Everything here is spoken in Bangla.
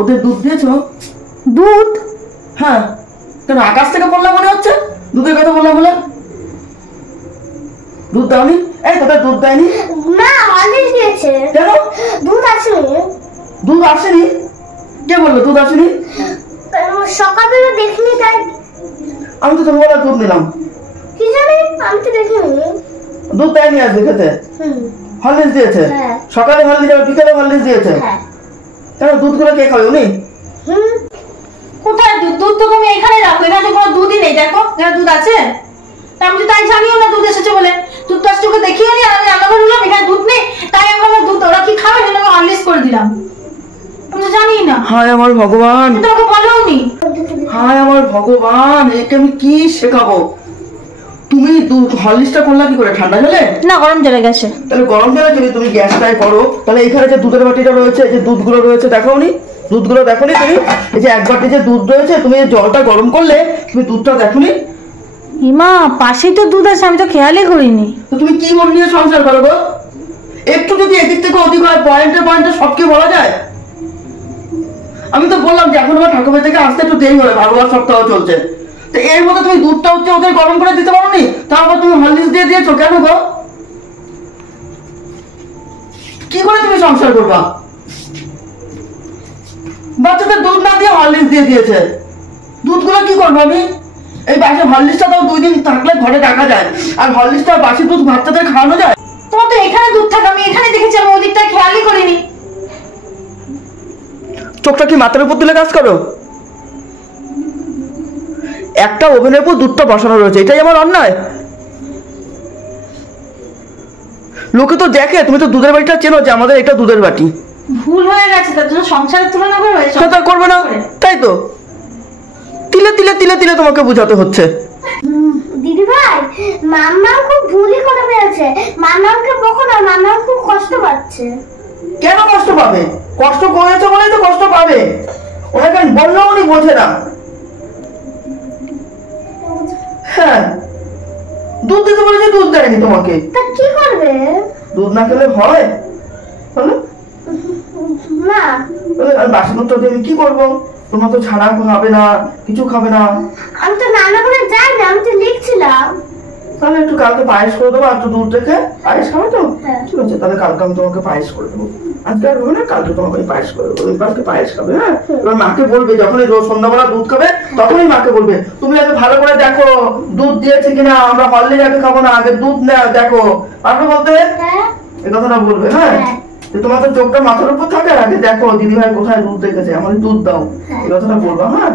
ওদের দুধ দিয়েছো? দুধ? হ্যাঁ। কেন আকাশ থেকে পড়লাম মনে হচ্ছে দুধের কথা বললাম বলে? দুধ দাওনি? এই তোদের দুধ দেয়নি? না, হরলিক্স দিয়েছে। কেন? দুধ আসেনি। দুধ আসেনি? কে বললো দুধ আসেনি? সকালবেলা দেখিনি তাই। আমি তো তোমার দুধ নিলাম। কি জানি, আমি তো দেখিনি। দুধ দেয়নি আজকে খেতে? হরলিক্স দিয়েছে? সকালে হরলিক্স আর বিকালে হরলিক্স দিয়েছে? কেন দুধগুলো কে খাবে উনি? কোথায় দুধ? দুধ তো তুমি এখানে রাখো, এখানে কোনো দুধই নেই। দেখো এখানে দুধ আছে? আমি তো তাই জানিও না দুধ এসেছে বলে। দুধ তো আজকে দেখিও নি, আর আমি রান্নাঘরে ঢুকলাম এখানে দুধ নেই, তাই আমি ভাবলাম দুধ ওরা কি খাবে, সেটা আমি হরলিক্স করে দিলাম। আমি তো জানি না। হায় আমার ভগবান, তোমাকে বলোনি। হায় আমার ভগবান, একে আমি কি শেখাবো? তুমি দুধ হরলিক্সটা করলা কি করে? ঠান্ডা জলে? না, গরম জলে গেছে। তাহলে গরম জলে যদি তুমি গ্যাসটাই করো, তাহলে এখানে যে দুধের বাটিটা রয়েছে, যে দুধগুলো রয়েছে দেখাওনি? দুধগুলো দেখোনি তুমি? এই যে এক বাটি যে দুধ রয়েছে, তুমি জলটা গরম করলে তুমি দুধটা দেখোনি? ইমা, পাশেই তো দুধ আছে, আমি তো খেয়ালই করিনি। তো তুমি কি মন নিয়ে সংসার করো গো? একটু যদি এদিক থেকে ওদিক হয়, পয়েন্টে পয়েন্টে সবকে বলা যায়? আমি তো বললাম যে এখন আমার ঠাকুর থেকে আসতে একটু দেরি হবে, ভাগবত সপ্তাহ চলছে, তো এর মধ্যে তুমি দুধটা হচ্ছে ওদের গরম করে দিতে পারো নি? তারপর তুমি হরলিক্স দিয়ে দিয়েছো কেন গো? কি করে তুমি সংসার করবা? বাচ্চাদের দুধ না দিয়ে হরলিক্স দিয়ে দিয়েছে। দুধগুলো কি করবো আমি? এই বাসে হরলিক্সটা তো 2 দিন থাকলে ঘরে রাখা যায়, আর হরলিক্সটা বাসি দুধ বাচ্চাদের খাওয়ানো যায়? তোমার তো এখানে দুধ থাকে, আমি এখানে দেখেছি, আমি ওদিকটা খেয়ালই করিনি। চোখটা কি মাথার উপর তুলে কাজ করো? একটা ওভেনের উপর দুধটা বসানো রয়েছে, এটাই আমার অন্যায়? লোকে তো দেখে, তুমি তো দুধের বাটিটা চেনো যে আমাদের এটা দুধের বাটি। ভুল হয়ে গেছে, তার জন্য সংসারের তুলনা করবে? সেটা করবে না, তাই তো তিলে তিলে তিলে তিলে তোমাকে বোঝাতে হচ্ছে। দিদি ভাই, মাম্মা খুব ভুলই করে ফেলেছে। মাম্মাকে বকো না, মাম্মা খুব কষ্ট পাচ্ছে। কেন কষ্ট পাবে? কষ্ট করেছে বলেই তো কষ্ট পাবে। ওনাকে বললেও উনি বোঝে না। হ্যাঁ, দুধ দিতে বলেছে, দুধ দেয়নি তোমাকে। তা কি করবে? দুধ না খেলে হয়? বলো না, বাসি দুধটা দিয়ে আমি কি করবো? তোমার তো ছানা খাবে না, কিছু খাবে না। আমি তো রান্না করে যাই না, আমি তো লিখছিলাম। তাহলে একটু কালকে পায়েস করে দেবো, একটু দুধ রেখে। পায়েস খাবে তো? ঠিক আছে, তাহলে কালকে আমি তোমাকে পায়েস করে দেবো। আজকে আর হবে না, কালকে তোমাকে পায়েস করে দেবো। কালকে পায়েস খাবে। হ্যাঁ, এবার মাকে বলবে যখনই রোজ সন্ধ্যাবেলা দুধ খাবে, তখনই মাকে বলবে তুমি আগে ভালো করে দেখো দুধ দিয়েছে কিনা, আমরা হরলিক্স আগে খাবো না, আগে দুধ না দেখো। পারবে বলতে? এই কথাটা বলবে। হ্যাঁ, তোমার তো চোখটা মাথার উপর থাকে, আগে দেখো দিদি ভাই কোথায় দুধ রেখেছে, আমাদের দুধ দাও, এই কথাটা বলবা। হ্যাঁ।